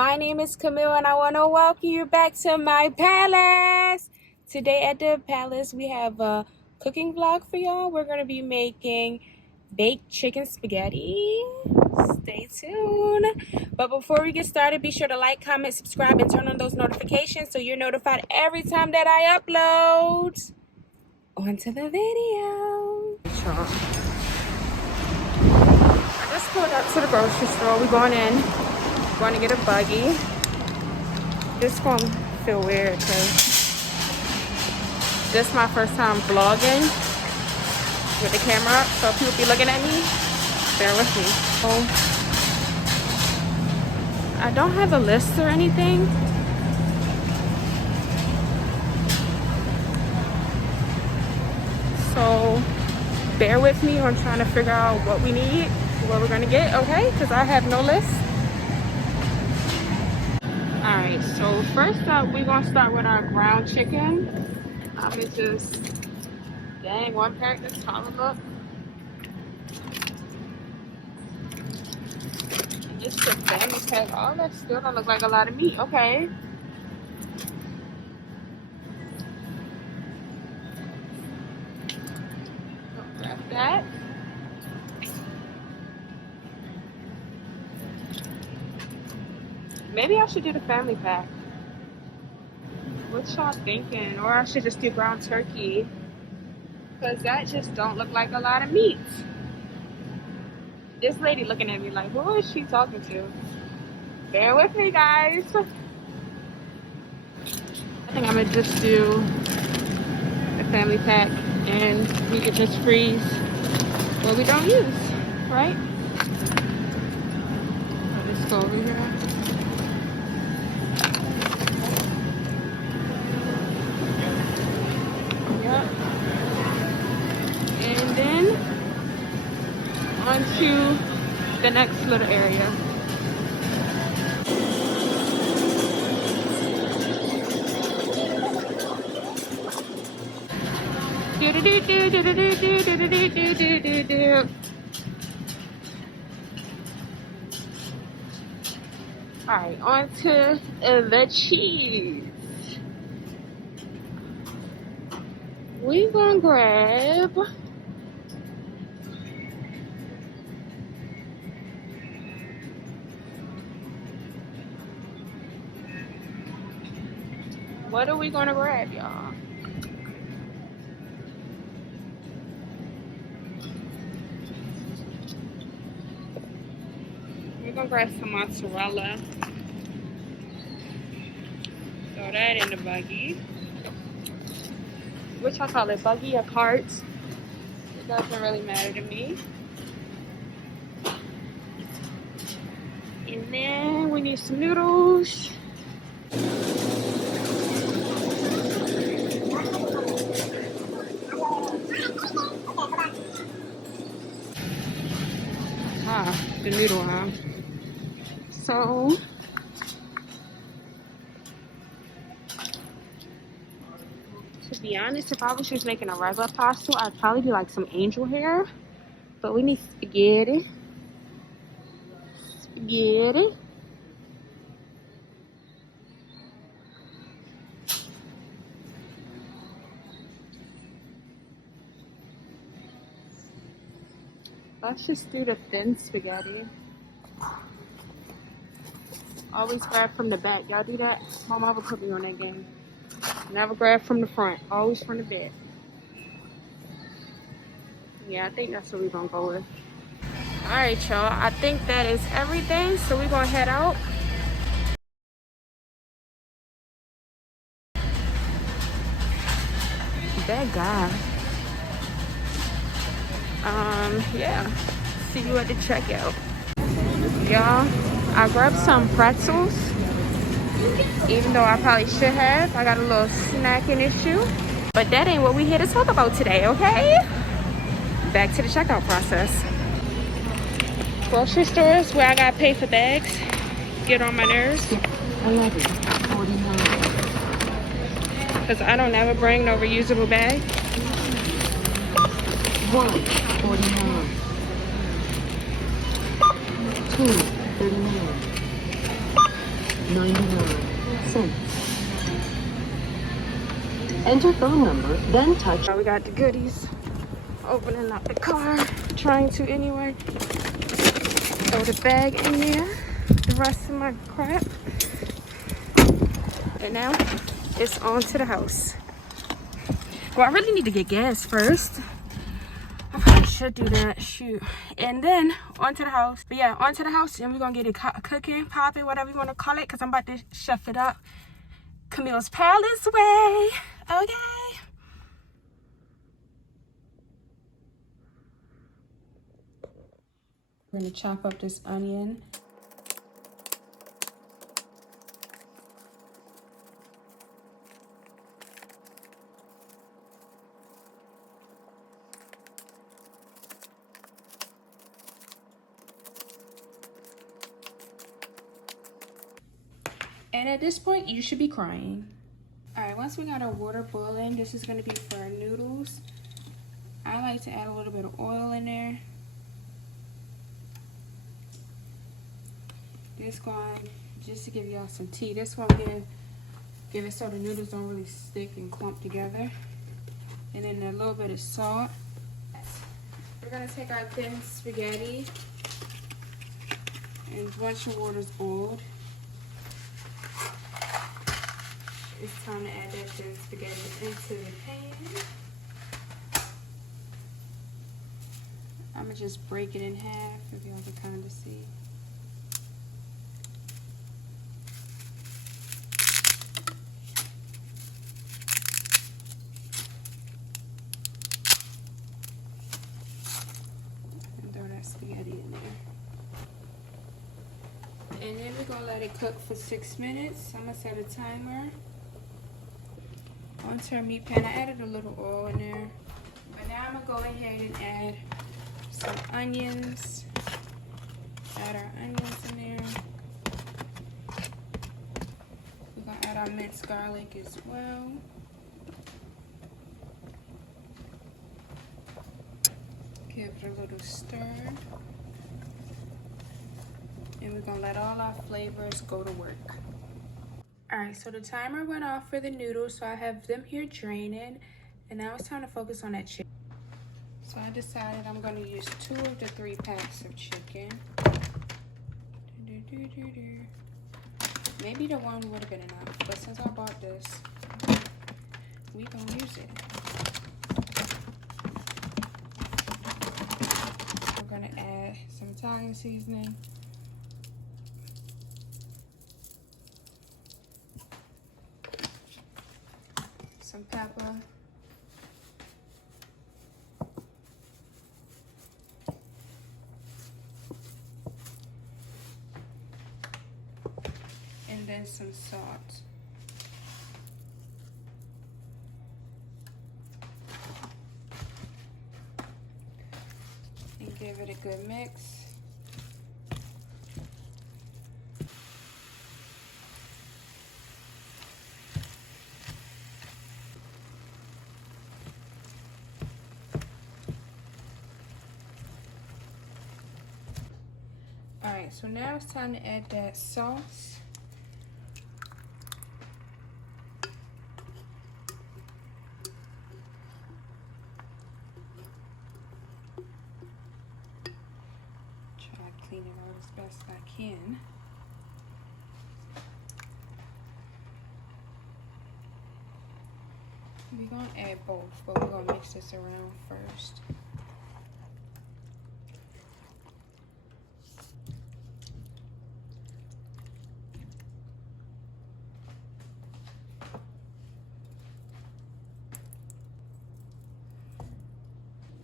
My name is Camille and I want to welcome you back to my palace. Today at the palace we have a cooking vlog for y'all. We're going to be making baked chicken spaghetti. Stay tuned. But before we get started, be sure to like, comment, subscribe, and turn on those notifications so you're notified every time that I upload. On to the video. I just pulled up to the grocery store. We're going in. Going to get a buggy. This gonna feel weird because this is my first time vlogging with the camera up, so people be looking at me, bear with me. So I don't have a list or anything. So bear with me on trying to figure out what we need, what we're gonna get, okay? Because I have no list. Alright, so first up, we're gonna start with our ground chicken. I'm gonna just, dang, one pack this column up. And just the family pack, all that still don't look like a lot of meat, okay. Grab that. Maybe I should do the family pack. What y'all thinking? Or I should just do ground turkey. Because that just don't look like a lot of meat. This lady looking at me like, who is she talking to? Bear with me, guys. I think I'm going to just do the family pack. And we can just freeze what we don't use. Right? Let's go over here. And then onto the next little area. Alright, onto the cheese. We're gonna grab what are we gonna grab, y'all? We're gonna grab some mozzarella. Throw that in the buggy. Which I call it, buggy or cart. It doesn't really matter to me. And then we need some noodles. The noodle, huh? So to be honest, if I was just making a regular pasta, I'd probably do like some angel hair. But we need spaghetti. Spaghetti. Let's just do the thin spaghetti. Always grab from the back. Y'all do that? My mama put me on that game. Never grab from the front. Always from the back. Yeah, I think that's what we're gonna go with. Alright, y'all. I think that is everything. So we're gonna head out. That guy. Yeah. See you at the checkout. Y'all, I grabbed some pretzels. Even though I probably should have. I got a little snacking issue. But that ain't what we here to talk about today, okay? Back to the checkout process. Grocery stores where I gotta pay for bags. Get on my nerves. 11:49. Because I don't ever bring no reusable bag. 1:49. 2:39. $2.99. Enter phone number, then touch. We got the goodies. Opening up the car. Trying to anyway. Throw the bag in there. The rest of my crap. And now it's on to the house. Well, I really need to get gas first. I probably should do that. Shoot. And then onto the house. But yeah, onto the house. And we're going to get it cooking, popping, whatever you want to call it. Because I'm about to chef it up. Camille's Palace way. Okay. We're going to chop up this onion. And at this point, you should be crying. All right, once we got our water boiling, this is gonna be for our noodles. I like to add a little bit of oil in there. This going, just to give y'all some tea. This one give it so the noodles don't really stick and clump together. And then a little bit of salt. We're gonna take our thin spaghetti, and once your water's boiled, it's time to add that thin spaghetti into the pan. I'm gonna just break it in half if y'all can kind of see. And throw that spaghetti in there. And then we're gonna let it cook for 6 minutes. I'm gonna set a timer. Onto our meat pan, I added a little oil in there. But now I'm gonna go ahead and add some onions. Add our onions in there. We're gonna add our minced garlic as well. Give it a little stir. And we're gonna let all our flavors go to work. Alright, so the timer went off for the noodles, so I have them here draining. And now it's time to focus on that chicken. So I decided I'm going to use 2 of the 3 packs of chicken. Maybe the one would have been enough, but since I bought this, we gonna use it. We're gonna add some Italian seasoning. Some pepper. And then some salt. And give it a good mix. Alright, so now it's time to add that sauce. Try to clean it out as best I can. We're going to add both, but we're going to mix this around first.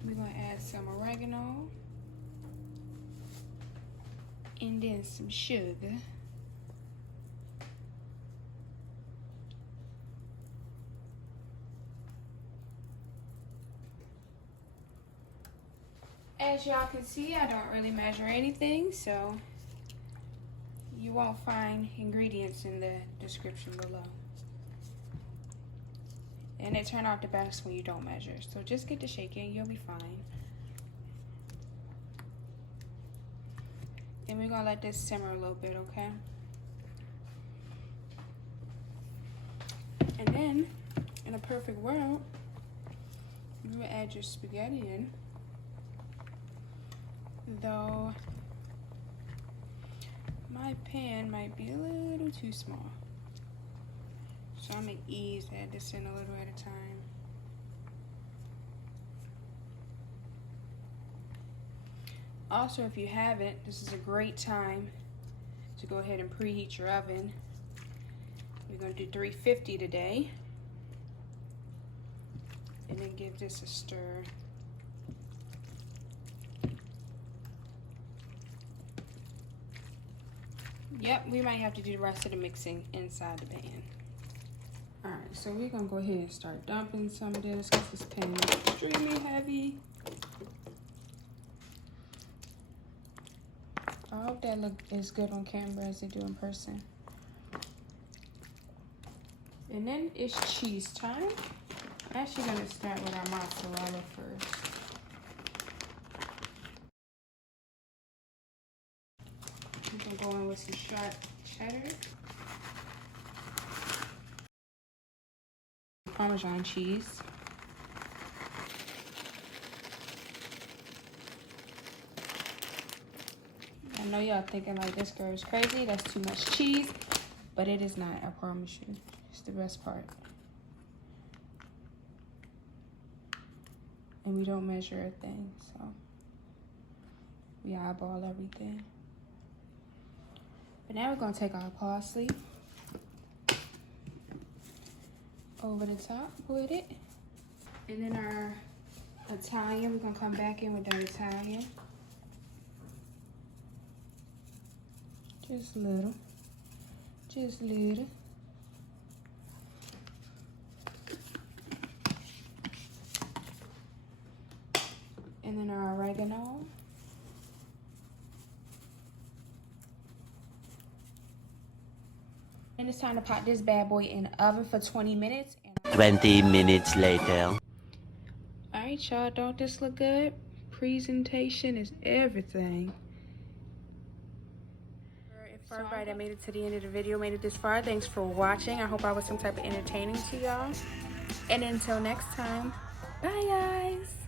We're going to add some oregano and then some sugar. As y'all can see, I don't really measure anything, so you won't find ingredients in the description below. And it turned out the best when you don't measure. So just get to shaking, you'll be fine. Then we're gonna let this simmer a little bit, okay? And then, in a perfect world, you would add your spaghetti in. Though, my pan might be a little too small. So I'm gonna add this in a little at a time. Also, if you haven't, this is a great time to go ahead and preheat your oven. We're gonna do 350 today. And then give this a stir. Yep, we might have to do the rest of the mixing inside the pan. Alright, so we're gonna go ahead and start dumping some of this because this pan is extremely heavy. I hope that look as good on camera as they do in person. And then it's cheese time. I'm actually gonna start with our mozzarella first. We're gonna go in with some sharp cheddar. Parmesan cheese. I know y'all thinking like this girl is crazy, that's too much cheese, but it is not, I promise you. It's the best part. And we don't measure a thing, so we eyeball everything. But now we're gonna take our parsley over the top with it. And then our Italian, we're gonna come back in with the Italian. Just little, just little. And then our oregano. And it's time to pop this bad boy in the oven for 20 minutes. 20 minutes later. Alright, y'all, don't this look good? Presentation is everything. For everybody that made it to the end of the video, made it this far, thanks for watching. I hope I was some type of entertaining to y'all. And until next time, bye guys.